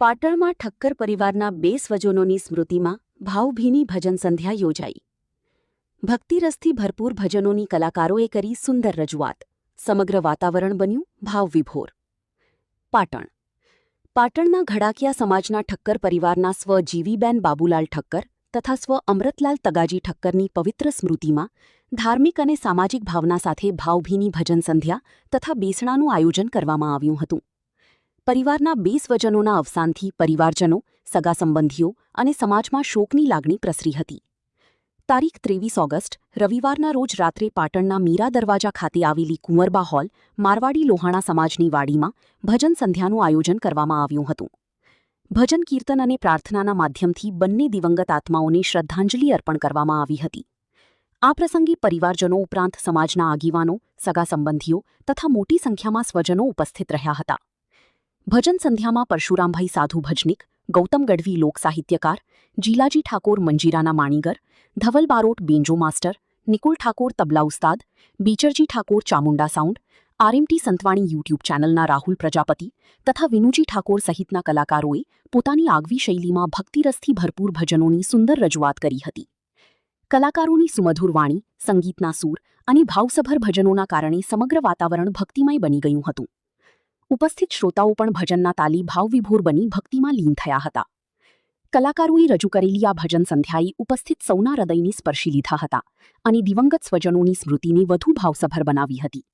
પાટણમાં ઠક્કર પરિવારના 2 સ્વજનોની સ્મૃતિમાં ભાવભીની ભજન સંધ્યા યોજાઈ. ભક્તિરસથી ભરપૂર ભજનોની કલાકારોએ કરી સુંદર રજૂઆત. સમગ્ર વાતાવરણ બન્યું ભાવવિભોર. પાટણના ઘડાકિયા સમાજના ઠક્કર પરિવારના સ્વ જીવીબેન બાબુલાલ ઠક્કર તથા સ્વ અમૃતલાલ તગાજી ઠક્કરની પવિત્ર સ્મૃતિમાં ધાર્મિક અને સામાજિક ભાવના સાથે ભાવભીની ભજન સંધ્યા તથા બેસણાનું આયોજન કરવામાં આવ્યું હતું. પરિવારના 2 સ્વજનોના અવસાનથી પરિવારજનો, સગા સંબંધીઓ અને સમાજમાં શોકની લાગણી પ્રસરી હતી. તારીખ 23 ઓગસ્ટ રવિવારના રોજ રાત્રે પાટણના મીરા દરવાજા ખાતે આવેલી કુંવરબા હોલ, મારવાડી લોહાણા સમાજની વાડીમાં ભજન સંધ્યાનું આયોજન કરવામાં આવ્યું હતું. ભજન કીર્તન અને પ્રાર્થનાના માધ્યમથી બંને દિવંગત આત્માઓને શ્રદ્ધાંજલિ અર્પણ કરવામાં આવી હતી. આ પ્રસંગે પરિવારજનો ઉપરાંત સમાજના આગેવાનો, સગા સંબંધીઓ તથા મોટી સંખ્યામાં સ્વજનો ઉપસ્થિત રહ્યા હતા. ભજન સંધ્યામાં પરશુરામભાઈ સાધુ ભજનિક, ગૌતમ ગઢવી લોક સાહિત્યકાર, જીલાજી ઠાકોર મંજીરાના માણીગર, ધવલ બારોટ બેન્જો માસ્ટર, નિકુલ ઠાકોર તબલા ઉસ્તાદ, બીચરજી ઠાકોર ચામુંડા સાઉન્ડ, આરએમટી સંતવાણી યુટ્યુબ ચેનલના રાહુલ પ્રજાપતિ તથા વિનુજી ઠાકોર સહિતના કલાકારોએ પોતાની આગવી શૈલીમાં ભક્તિરસથી ભરપૂર ભજનોની સુંદર રજૂઆત કરી હતી. કલાકારોની સુમધુર વાણી, સંગીતના સૂર અને ભાવસભર ભજનોના કારણે સમગ્ર વાતાવરણ ભક્તિમય બની ગયું હતું. ઉપસ્થિત શ્રોતાઓ પણ ભજનના તાલી ભાવવિભોર બની ભક્તિમાં લીન થયા હતા. કલાકારોએ રજૂ કરેલી આ ભજન સંધ્યાએ ઉપસ્થિત સૌના હૃદયને સ્પર્શી લીધા હતા અને દિવંગત સ્વજનોની સ્મૃતિને વધુ ભાવસભર બનાવી હતી.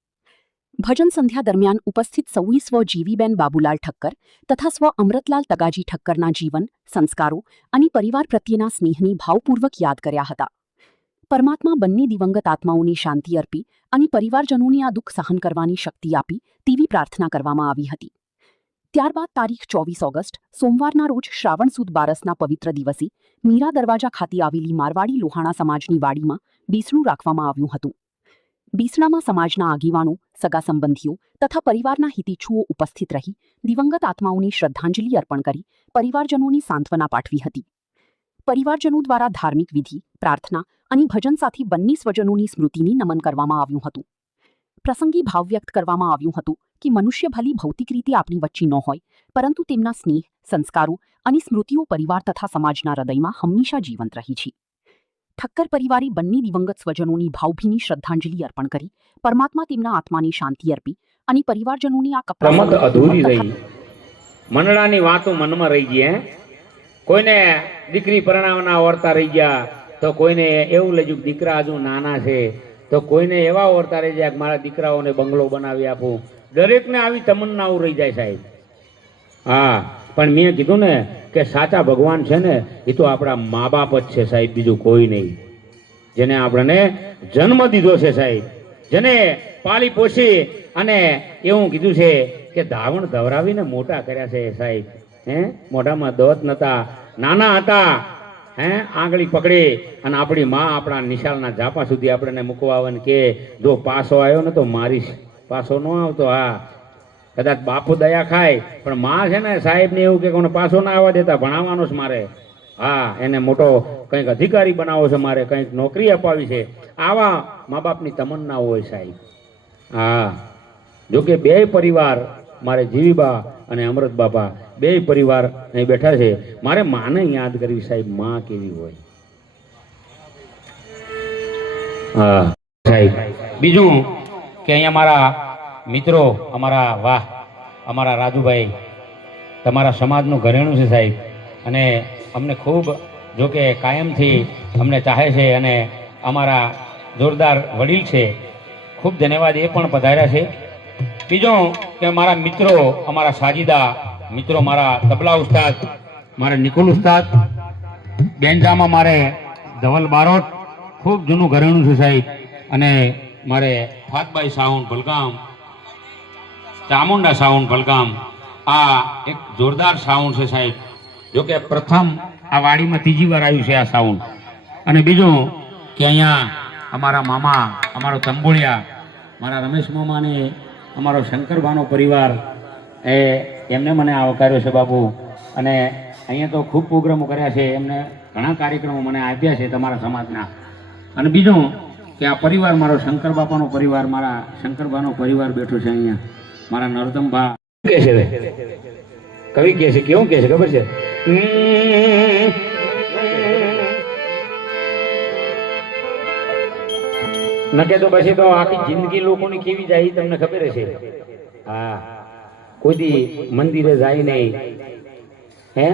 ભજન સંધ્યા દરમિયાન ઉપસ્થિત સૌએ સ્વ જીવીબેન બાબુલાલ ઠક્કર તથા સ્વ અમૃતલાલ તગાજી ઠક્કરના જીવન, સંસ્કારો અને પરિવાર પ્રત્યેના સ્નેહને ભાવપૂર્વક યાદ કર્યા હતા. પરમાત્મા બંને દિવંગત આત્માઓને શાંતિ અર્પી અને પરિવારજનોને આ દુઃખ સહન કરવાની શક્તિ આપી તેવી પ્રાર્થના કરવામાં આવી હતી. ત્યારબાદ તારીખ 24 ઓગસ્ટ સોમવારના રોજ શ્રાવણ સુદ બારસના પવિત્ર દિવસે મીરા દરવાજા ખાતે આવેલી મારવાડી લોહાણા સમાજની વાડીમાં બેસણું રાખવામાં આવ્યું હતું. બેસણામાં સમાજના આગેવાનો, સગા સંબંધીઓ તથા પરિવારના હિતેચ્છુઓ ઉપસ્થિત રહી દિવંગત આત્માઓને શ્રદ્ધાંજલિ અર્પણ કરી પરિવારજનોને સાંત્વના પાઠવી હતી. પરિવારજનો દ્વારા ધાર્મિક વિધિ, પ્રાર્થના અને ભજન સાથે બંને સ્વજનોની સ્મૃતિને નમન કરવામાં આવ્યું હતું. પ્રસંગે ભાવ વ્યક્ત કરવામાં આવ્યું હતું કે મનુષ્ય ભલે ભૌતિક રીતે આપણી વચ્ચે ન હોય, પરંતુ તેમના સ્નેહ, સંસ્કારો અને સ્મૃતિઓ પરિવાર તથા સમાજના હૃદયમાં હંમેશા જીવંત રહી છે. ઠક્કર પરિવારે બંને દિવંગત સ્વજનોની ભાવભીની શ્રદ્ધાંજલિ અર્પણ કરી પરમાત્મા તેમના આત્માને શાંતિ અર્પી અને પરિવારજનોને આ રમત અધૂરી રહી. મનડાની વાતો મનમાં રહી ગઈ. કોઈને દીકરી પરણાવવાના ઓરતા રહી ગયા, તો કોઈને એવું લાગ્યું કે દીકરા હજુ નાના છે, તો કોઈને એવા ઓરતા રહી ગયા કે મારા દીકરાઓને બંગલો બનાવી આપું. દરેકને આવી તમન્નાઓ રહી જાય સાહેબ. હા, પણ મેં કીધું ને કે સાચા ભગવાન છે ને એ તો આપણા મા બાપ જ છે સાહેબ, બીજું કોઈ નહીં. જેને આપણને જન્મ દીધો છે સાહેબ, જેને પાળી પોષી અને એવું કીધું છે કે ધાવણ ધવરાવીને મોટા કર્યા છે સાહેબ. મોઢામાં દોત નતા, નાના હતા, આંગળી પકડી અને આપણી માં આપણા નિશાળના ઝાપા સુધી આપણને મૂકવા આવે કે જો પાસો આવ્યો ને તો મારીશ, પાસો ન આવતો હા કદાચ બાપુ દયા ખાય, પણ માં છે ને સાહેબ ને એવું કે કોને પાસો ના આવવા દેતા, ભણાવવાનો જ મારે. હા, એને મોટો કંઈક અધિકારી બનાવો છે મારે, કંઈક નોકરી અપાવી છે. આવા મા બાપની તમન્ના હોય સાહેબ. હા, જોકે 2 પરિવાર મારે જીવીબા અને અમૃત બાપા 2 પરિવાર અહીં બેઠા છે. મારે માને યાદ કરવી સાહેબ, માં કેવી હોય. હા સાહેબ, બીજું કે અહીંયા મારા મિત્રો, અમારા રાજુભાઈ, તમારા સમાજનું ઘરેણું છે સાહેબ, અને અમને ખૂબ જોકે કાયમથી અમને ચાહે છે અને અમારા જોરદાર વડીલ છે. ખૂબ ધન્યવાદ એ પણ પધાર્યા છે. બીજું કે મારા મિત્રો, અમારા સાજીદા મિત્રો, મારા તબલા ઉસ્તાદ, મારા નિકુલ ઉસ્તાદ, બેન્જામાં મારે ધવલ બારોટ, ખૂબ જૂનું ઘરેણું છે સાહેબ, અને મારે ફાતભાઈ સાઉન્ડ ભલગામ, ચામુંડા સાઉન્ડ ભલગામ. આ એક જોરદાર સાઉન્ડ છે સાહેબ. જોકે પ્રથમ આ વાડીમાં 3જી વાર આવ્યું છે આ સાઉન્ડ. અને બીજું કે અહીંયા અમારા મામા, અમારો તંબોળિયા, મારા રમેશ મામાને અમારો શંકરભાનો પરિવાર, એમને મને આવકાર્યો છે બાપુ. અને અહીંયા તો ખૂબ પ્રોગ્રામો કર્યા છે, એમને ઘણા કાર્યક્રમો મને આપ્યા છે તમારા સમાજના. અને બીજું કે આ પરિવાર મારો શંકર બાપાનો પરિવાર, મારા શંકરભાનો પરિવાર બેઠો છે અહીંયા, મારા નરોત્તમભા કે છે કવિ કહે છે કેવું કહે છે ખબર છે નકે તો પછી તો આખી જિંદગી લોકોની કેવી જાય ઈ તમને ખબર છે હા કોઈ દી મંદિરે જાય નહીં હે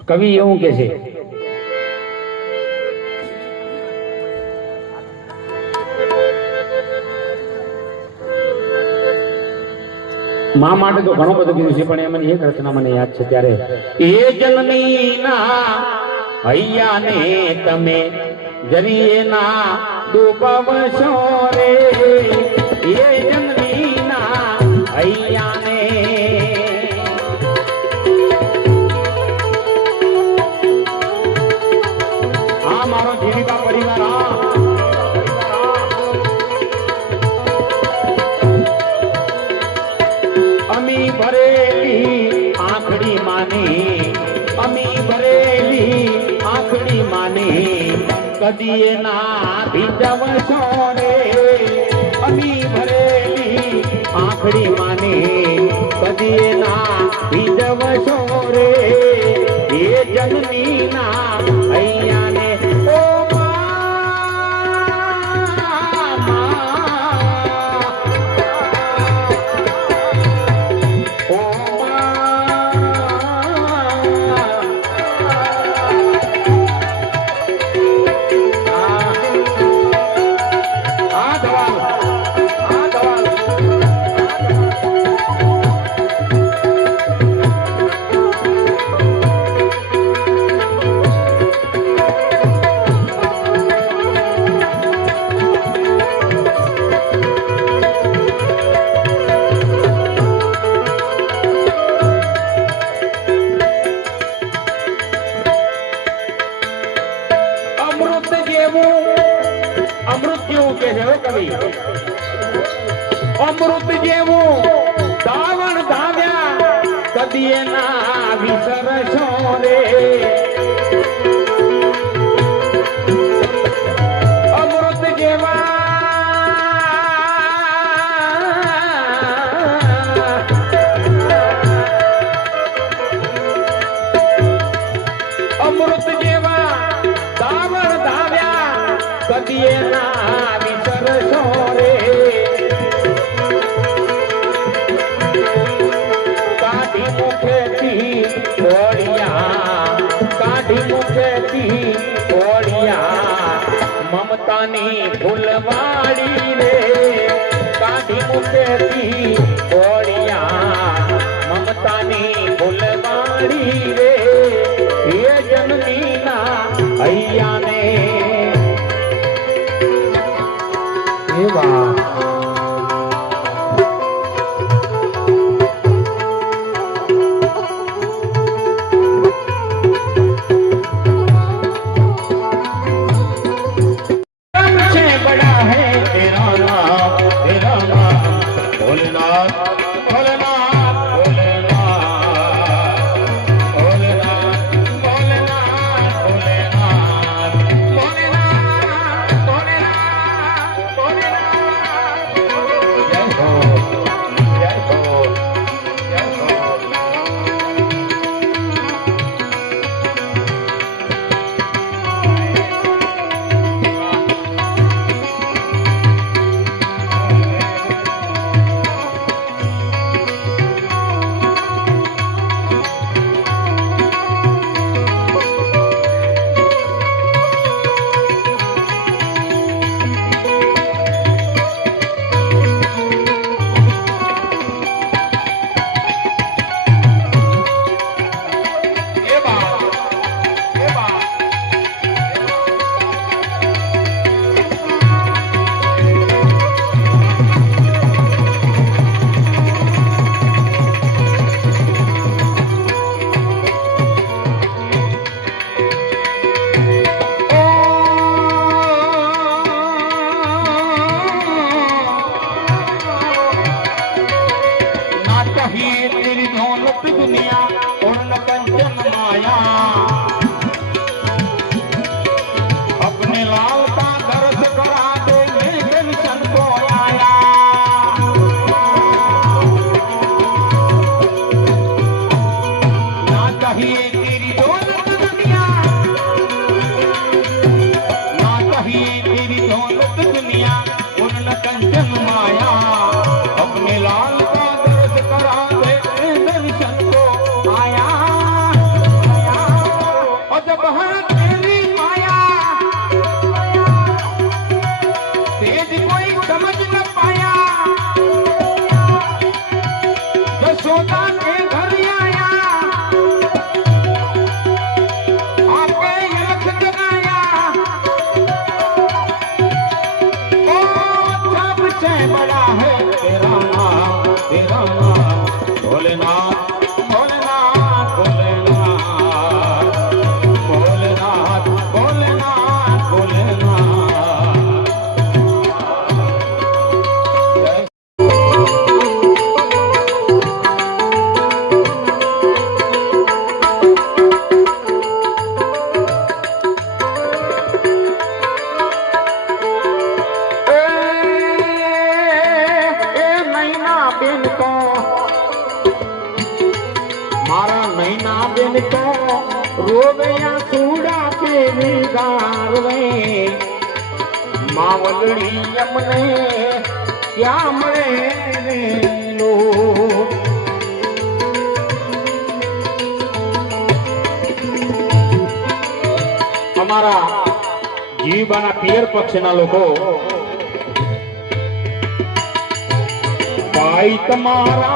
કવિ એવું કે છે મા માટે તો ઘણું બધું કીધું છે પણ એમાં એક રચના મને યાદ છે ત્યારે એ જનની ના હૈયાને તમે જરીએ ના ડૂબવશો રે એ જનની ના હૈયાને આ મારો જીવિકા પરિવાર અમી ભરેલી આંખડી માની અમી ભરેલી આંખડી માની કદીએ ના ભીજવશો રે અમી ભરેલી આંખડી માની કદીએ ના ભીજવશો રે એ જનની ના હૈયાને ઓ અમૃત જેવું કે છે કવિ અમૃત જેવું દાવણ ધાવ્યા કદીએ ના વિસરશો રે અમૃત જેવા અમૃત જેવા દાવણ ધાવ્યા કદીએ ના વિસરશો રે કાઢી મુખેથી ઓળિયા કાઢી મુખેથી ઓળિયા મમતાની ફૂલવાળી રે કાઢી મુખેથી ઓળિયા મમતાની ફૂલવાળી રે એ જનની ના હૈયાને है तेरा नाम भोलेनाथ भोलेनाथ भोलेनाथ भोलेनाथ भोलेनाथ मारा नैना बेन तो रोवया चूड़ा के निगारवे मावलड़ी यमने क्या मरे लो हमारा जीवाना पियर पक्षना लोगो भाई तुम्हारा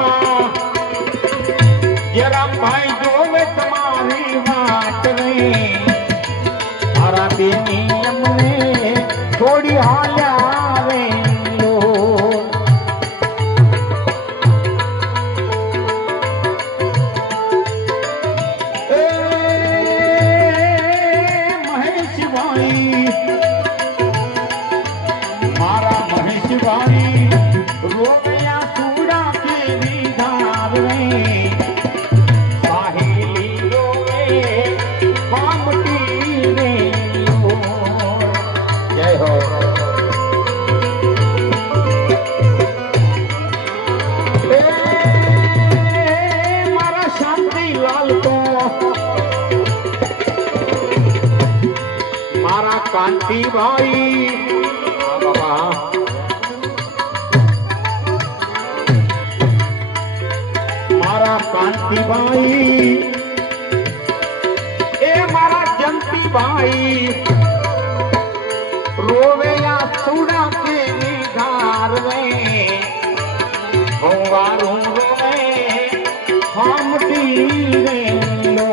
जरा भाई जो में तुम्हारी बात में हरा बेनी हमने थोड़ी हाल्या रे लो महेश भाई मारा महेश भाई रोया चूड़ा के निधार में कांति भाई बाबा मारा कांति भाई ए मारा जंती भाई रोवे या चूड़ा के निगार में होवारू रोवे हम रे लो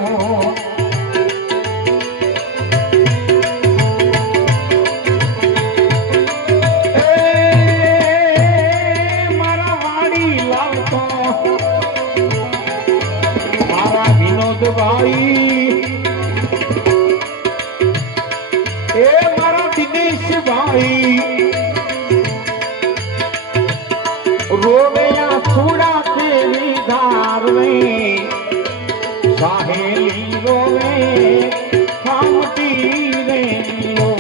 भाई ए मारा दिनेश भाई रोवेया छुड़ा के निधार में साहेली रोवे हम रे लो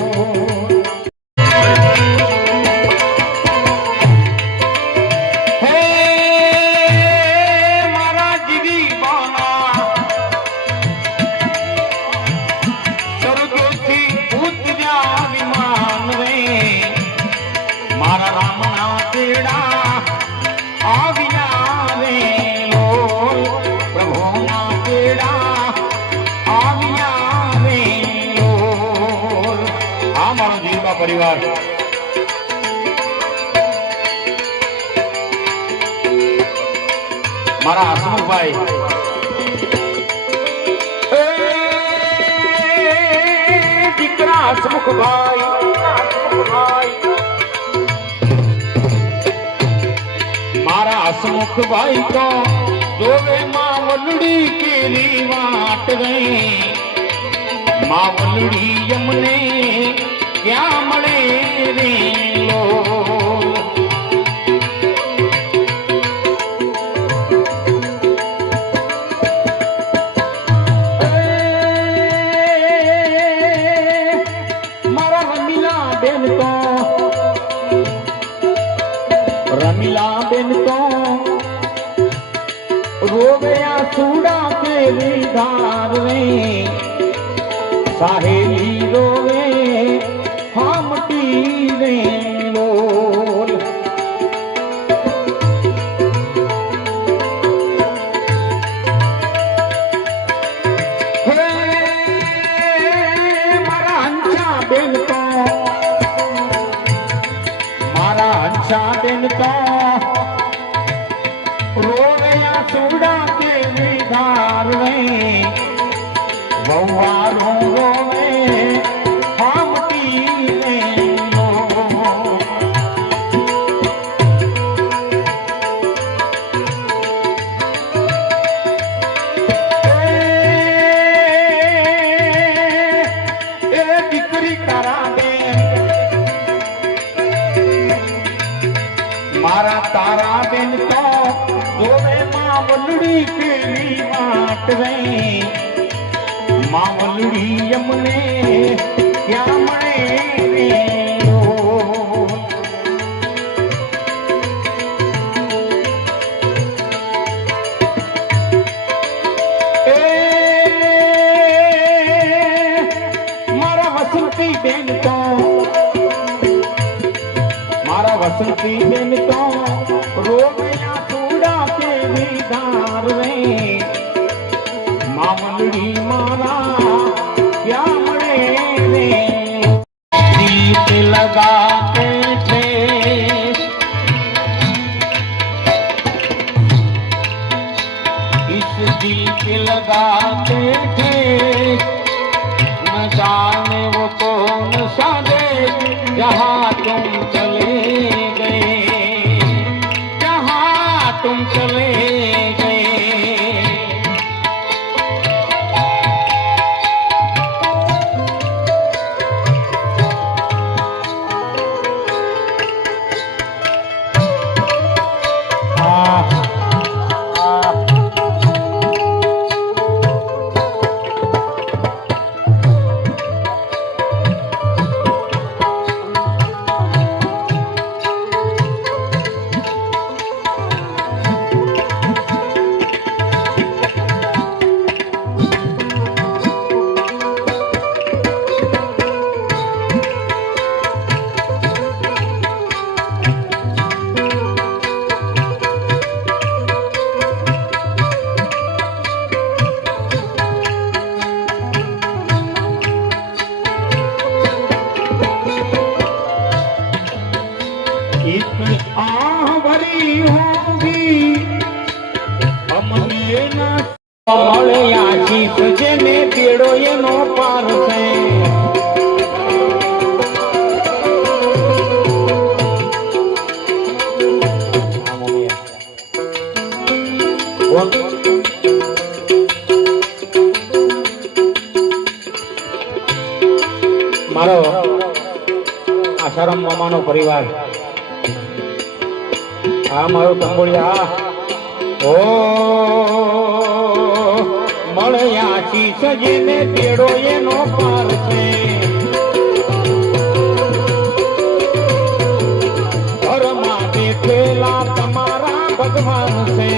मारा रामना तेड़ा आविया रे लोल प्रभु ना तेड़ा आविया रे लोल आ मारो जीवा परिवार मारा हसमुख भाई दीकरा हसमुख भाई मारा हसमुख भाई को जोवे मावलड़ी केली वाट गए मावलड़ी यमने क्या मले रे लो मारा रमीला बेन तो रोवेया चूड़ा के निधार में साहेली रोवे हम रे लोल मारा हंसा बेन तो मारा हंसा बेन तो रोवेया चूड़ा के निधार में बउआरो रोवे हम रे लो તારા બેન તો જોવે માવલડી કેવી વાટ રે માવલડી અમને ક્યાં મળે રે બેન તો મારા વસંતી બેન તો રોમયા થોડા કે વિધાર રે મામલડી મારા ક્યાં મળે રે દીપ લગાતે थे इस दिल पे लगाते थे न जाने वो कौन सा देश जहाँ तुम चले गए जहाँ तुम चले गए જેને પેડો એનો પાર છે મારો આસારામ મામાનો પરિવાર આ મારો કંબોળિયા ઓ મળ્યા છી સજીને પેડો એનો પાર છે ઘરમાં બેઠેલા તમારા ભગવાન છે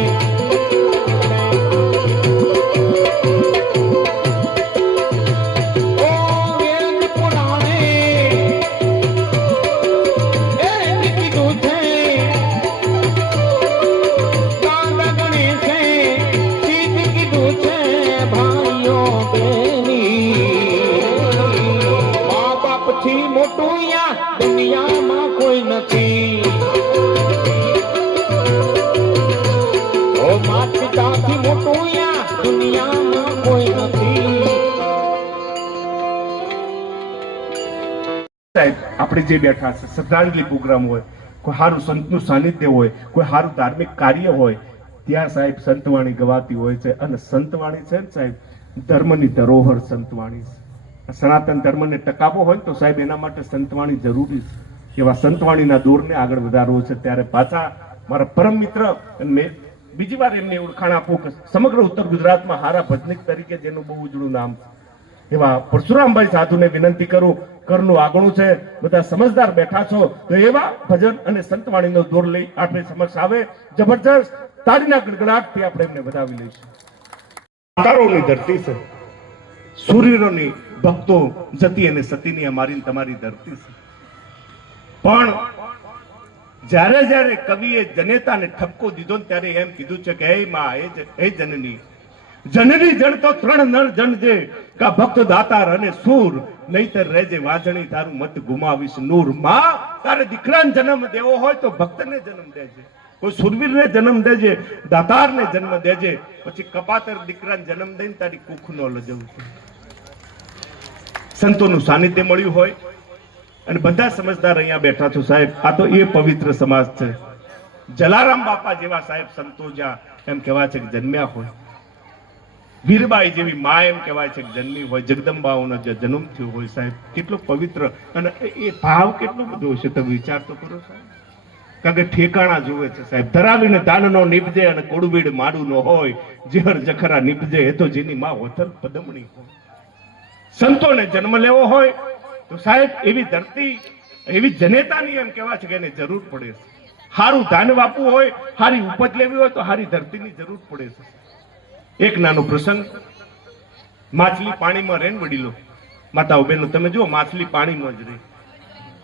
દુનિયામાં કોઈ નથી ઓ માત પિતાથી મોટું દુનિયામાં કોઈ નથી સાહેબ આપણે જે બેઠા છે શ્રદ્ધાંજલિ પ્રોગ્રામ હોય કોઈ સારું સંતનું સાનિધ્ય હોય કોઈ સારું ધાર્મિક કાર્ય હોય ત્યાં સાહેબ સંતવાણી ગવાતી હોય છે અને સંતવાણી છે ને સાહેબ ધર્મની ધરોહર સંતવાણી છે સનાતન ધર્મને ટકાવવો હોય તો સાહેબ એના માટે સંતવાણી જરૂરી છે એવા સંતવાણીના દોરને આગળ વધારવો છે ત્યારે પાછા મારા પરમ મિત્ર મેં બીજી વાર એમને ઓળખાણ આપું કે સમગ્ર ઉત્તર ગુજરાતમાં હારા ભજનિક તરીકે જેનું બહુ ઉજળું નામ છે એવા પરશુરામભાઈ સાધુને વિનંતી કરું ઘરનું આગણું છે બધા સમજદાર બેઠા છો તો એવા ભજન અને સંતવાણીનો દોર લઈ આપણે સમક્ષ આવે જબરજસ્ત તાળીના ગડગડાટથી આપણે એમને વધાવી લઈશું તારોની ધરતી છે સૂર્યની ભક્તો જતી અને સતીની અમારી તમારી ધરતી છે પણ જ્યારે જ્યારે કવિએ જનેતાને ઠપકો દીધો ત્યારે એમ કીધું છે કે હે માં હે જનની જનની જણ તો ત્રણ નર જણ જે કા ભક્ત દાતાર અને સૂર નહીતર રહેજે વાજણી તારું મત ગુમાવીશ નૂર માં તારે દીકરાને જન્મ દેવો હોય તો ભક્તને જન્મ દેજે કોઈ સુરવીરને જન્મ દેજે દાતારને જન્મ દેજે પછી કપાતર દીકરાને જન્મ દઈને તારી કુખ નો લજવું છે સંતોનું સાનિધ્ય મળ્યું હોય અને બધા સમજદાર અહીંયા બેઠા છો સાહેબ આ તો એ પવિત્ર સમાજ છે જલારામ બાપા જેવા સાહેબ સંતો જ્યાં એમ કહેવાય છે કે જન્મ્યા હોય વીરબાઈ જેવી મા એમ કહેવાય છે કે જન્મી હોય જગદંબાઓનો જે જન્મ થયો હોય સાહેબ કેટલો પવિત્ર અને એ ભાવ કેટલો બધો હશે તમે વિચાર તો કરો સાહેબ કારણ કે ઠેકાણા જોવે છે સાહેબ. ધરાવીને દાન નો નીપજે અને કોડુબીડ માડું નો હોય, જેહર જખરા નીપજે એ તો જેની માં હોતર પદમણી હોય. સંતોને જન્મ લેવો હોય તો સાહેબ એવી ધરતી, એવી જનેતાની એમ કહેવા છે કે એને જરૂર પડે છે. હારું ધાન વાપવું હોય, હારી ઉપજ લેવી હોય તો હારી ધરતીની જરૂર પડે છે. એક નાનો પ્રસંગ, માછલી પાણીમાં રેન વડીલો માતાઓ બહેનો તમે જુઓ, માછલી પાણીમાં જ રહે,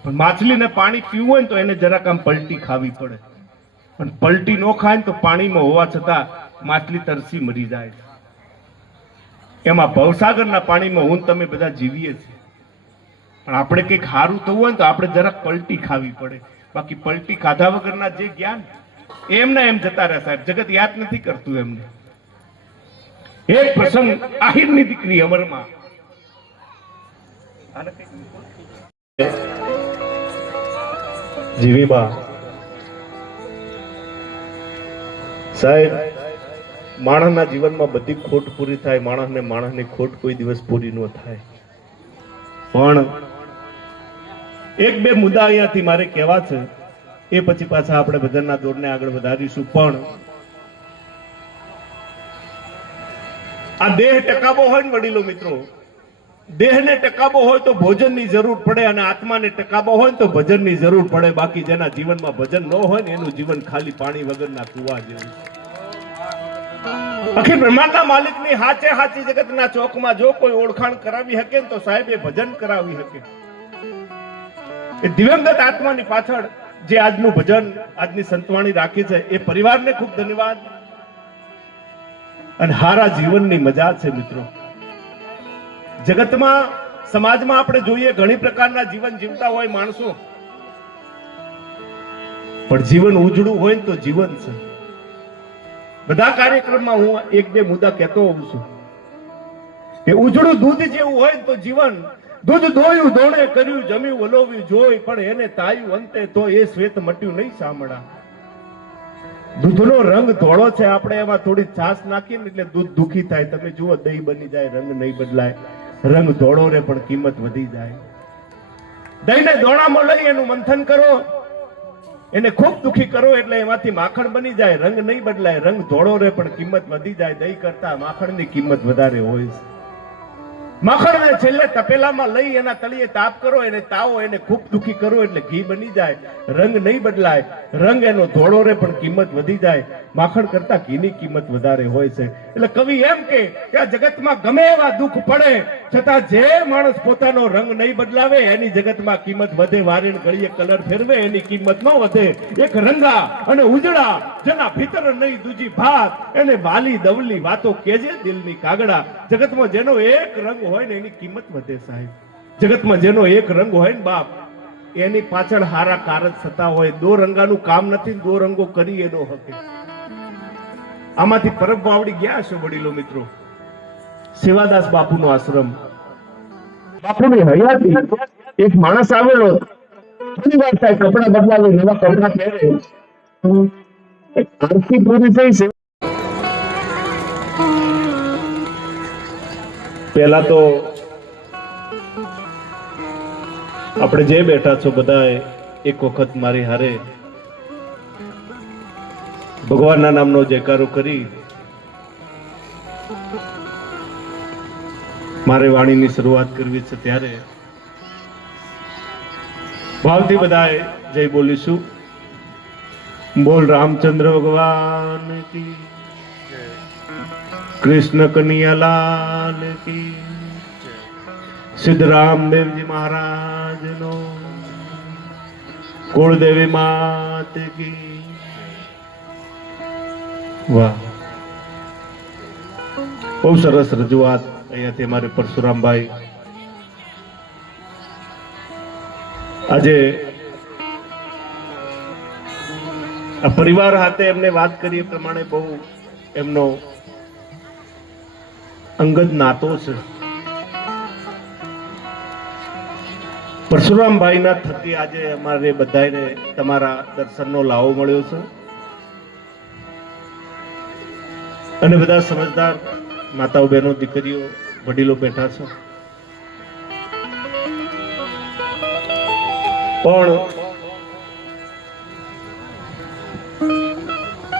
પણ માછલીને પાણી પીવું હોય ને તો એને જરાક આમ પલટી ખાવી પડે, પણ પલટી ન ખાય ને તો પાણીમાં હોવા છતાં માછલી તરસી મરી જાય. એમાં ભવસાગરના પાણીમાં હું તમે બધા જીવીએ છીએ, પણ આપણે કંઈક સારું થવું હોય ને તો આપણે જરાક પલટી ખાવી પડે. બાકી પલટી ખાધા વગરના જે જ્ઞાન એમના એમ જતા રહ્યા સાહેબ, જગત યાદ નથી કરતું એમને. એક પ્રસંગ, આહિરની દીકરી અમરમાં જીવીબા સાહેબ, માણસના જીવનમાં બધી ખોટ પૂરી થાય, માણસની ખોટ કોઈ દિવસ પૂરી ન થાય. પણ એક બે મુદ્દા અહીંયાથી મારે કહેવા છે, એ પછી પાછા આપણે ભજનના દોરને આગળ વધારીશું. પણ આ દેહ ટકાવો હોય ને વડીલો મિત્રો, દેહને ટકાવો હોય તો ભોજનની જરૂર પડે, અને આત્માને ટકાવો હોય તો ભજનની જરૂર પડે. બાકી જેના જીવનમાં ભજન ન હોય ને એનું જીવન ખાલી પાણી વગરના કુવા જેવું. અખિલ બ્રહ્માંડના માલિકની હાચે હાચી જગતના ચોકમાં જો કોઈ ઓળખાણ કરાવી શકે ને તો સાહેબ એ ભજન કરાવી શકે. એ દિવંગત આત્માની પાછળ જે આજનું ભજન, આજની સંતવાણી રાખી છે, એ પરિવારને ખૂબ ધન્યવાદ. અને હારા જીવનની મજા છે મિત્રો. જગતમાં, સમાજમાં આપણે જોઈએ ઘણી પ્રકારના જીવન જીવતા હોય માણસો, પણ જીવન ઉજળું હોય ને તો જીવન છે. બધા કાર્યક્રમમાં હું એક બે મુદ્દા કહેતો હોઉં છું કે ઉજળું દૂધ જેવું હોય ને તો જીવન, દૂધ દોયું દોણે કર્યું જમ્યું વલોવ્યું જોઈ, પણ એને તાયું અંતે તો એ શ્વેત મટ્યું નહીં સાંભળા. દૂધનો રંગ ધોળો છે, આપણે એમાં થોડી છાશ નાખીએ ને એટલે દૂધ દુખી થાય. તમે જુઓ, દહીં બની જાય, રંગ નહીં બદલાય. રંગ ધોળો રે પણ કિંમત વધી જાય. દહીંને દોણામાં લઈ એનું મંથન કરો, એને ખૂબ દુખી કરો એટલે એમાંથી માખણ બની જાય. રંગ નહીં બદલાય, રંગ ધોળો રે પણ કિંમત વધી જાય. દહીં કરતા માખણની કિંમત વધારે હોય છે. માખણને છેલ્લે તપેલામાં લઈ એના તળિયે તાપ કરો, એને તાવો, એને ખૂબ દુખી કરો એટલે ઘી બની જાય. રંગ નહીં બદલાય, રંગ એનો ધોળો રે પણ કિંમત વધી જાય. માખણ કરતા ઘીની કિંમત વધારે હોય છે. એટલે કવિ એમ કે આ જગતમાં ગમે એવા દુઃખ પડે છતાં જે માણસ પોતાનો રંગ નહીં બદલાવે એની જગતમાં કિંમત વધે. વારીણ ગળીએ કલર ફેરવે એની કિંમત ન વધે. એક રંગા અને ઉજળા જેના ભીતર નહીં દૂજી ભાત, એને વાલી દવલી વાતો કેજે દિલની કાગડા. જગતમાં જેનો એક રંગ હોય ને એની કિંમત વધે સાહેબ. જગતમાં જેનો એક રંગ હોય ને બાપ, એની પાછળ હારા કારજ થતા હોય. દો રંગાનું કામ નથી, દો રંગો કરી એનો હકે. આમાંથી પરબ વાવડી ગયા છે વડીલો મિત્રો. સેવાદાસ બાપુનો આશ્રમ, બાપુની હયાતી. એક માણસ આવેલો, થોડી વાર થાય કપડા બદલાવે, નવા કપડા પહેરે, આરતી પૂરી થઈ છે. પહેલા તો આપણે જે બેઠા છો બધા એક વખત મારી હારે ભગવાનના નામનો જયકારો કરી મારે વાણીની શરૂઆત કરવી છે. ત્યારે ભાવથી બધાએ જય બોલીશું. બોલ રામચંદ્ર ભગવાન કી, કૃષ્ણ કનૈયાલાલ કી, સિદ્ધરામ દેવજી મહારાજ નો, કુળદેવી માત કી. વાહ, બહુ સરસ રજૂઆત અહીંયાથી અમારે પરશુરામભાઈ. આજે આ પરિવાર સાથે એમને વાત કરી એ પ્રમાણે બહુ એમનો અંગત નાતો છે. પરશુરામભાઈના થકી આજે અમારે બધાને તમારા દર્શનનો લાવો મળ્યો છે. અને બધા સમજદાર માતાઓ, બહેનો, દીકરીઓ, વડીલો બેઠા છો. પણ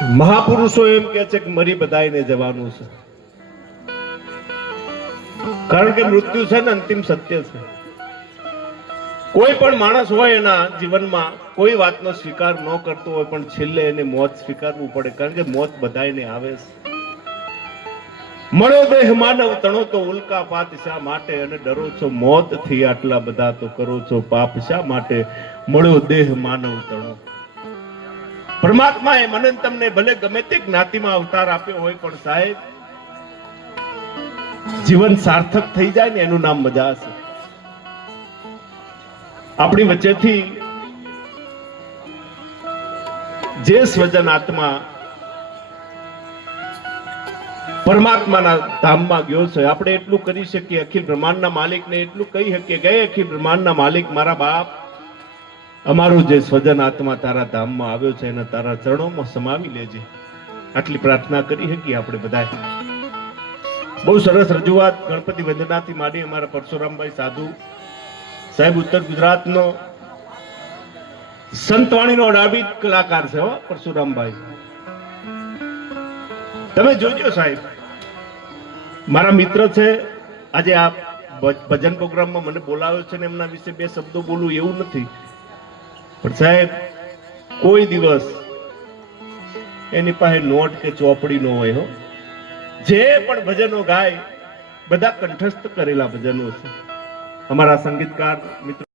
મહાપુરુષો એમ કે છે કે મરી બધાયને જવાનું છે, કારણ કે મૃત્યુ છે ને અંતિમ સત્ય છે. કોઈ પણ માણસ હોય એના જીવનમાં કોઈ વાતનો સ્વીકાર ન કરતો હોય, પણ છેલ્લે એને મોત સ્વીકારવું પડે, કારણ કે મોત બધાયને આવે છે. મળ્યો દેહ માનવ તણો તો ઉલ્કા પાત શા માટે, અને ડરો છો મોત થી આટલા બધા તો કરો છો પાપ શા માટે. મળ્યો દેહ માનવ તણો. પરમાત્માએ મને તમને ભલે ગમે તે જ્ઞાતિમાં અવતાર આપ્યો હોય, પણ સાહેબ જીવન સાર્થક થઈ જાય ને એનું નામ મજા છે. આપણી વચ્ચેથી જે સ્વજન આત્મા પરમાત્માના ધામમાં ગયો છે, આપણે એટલું કરી શકીએ, અખિલ બ્રહ્માંડના માલિકને એટલું કહી શકીએ કે અખિલ બ્રહ્માંડના માલિક મારા બાપ, અમારું જે સ્વજન આત્મા તારા ધામમાં આવ્યો છે એને તારા ચરણોમાં સમાવી લેજે. આટલી પ્રાર્થના કરી શકીએ આપણે બધા. બહુ સરસ રજૂઆત ગણપતિ વંદનાથી માંડી અમારા પરશુરામભાઈ સાધુ સાહેબ ઉત્તર ગુજરાતનો સંતવાણીનો અડાબી કલાકાર છે હો પરશુરામભાઈ. તમે જોજો સાહેબ, મારા મિત્ર છે. આજે આ ભજન પ્રોગ્રામમાં મને બોલાવ્યો છે ને એમના વિશે બે શબ્દો બોલું એવું નથી, પણ સાહેબ કોઈ દિવસ એની પાસે નોટ કે ચોપડી ન હોય હો. જે પણ ભજનો ગાય બધા કંઠસ્થ કરેલા ભજનો છે. અમારા સંગીતકાર મિત્રો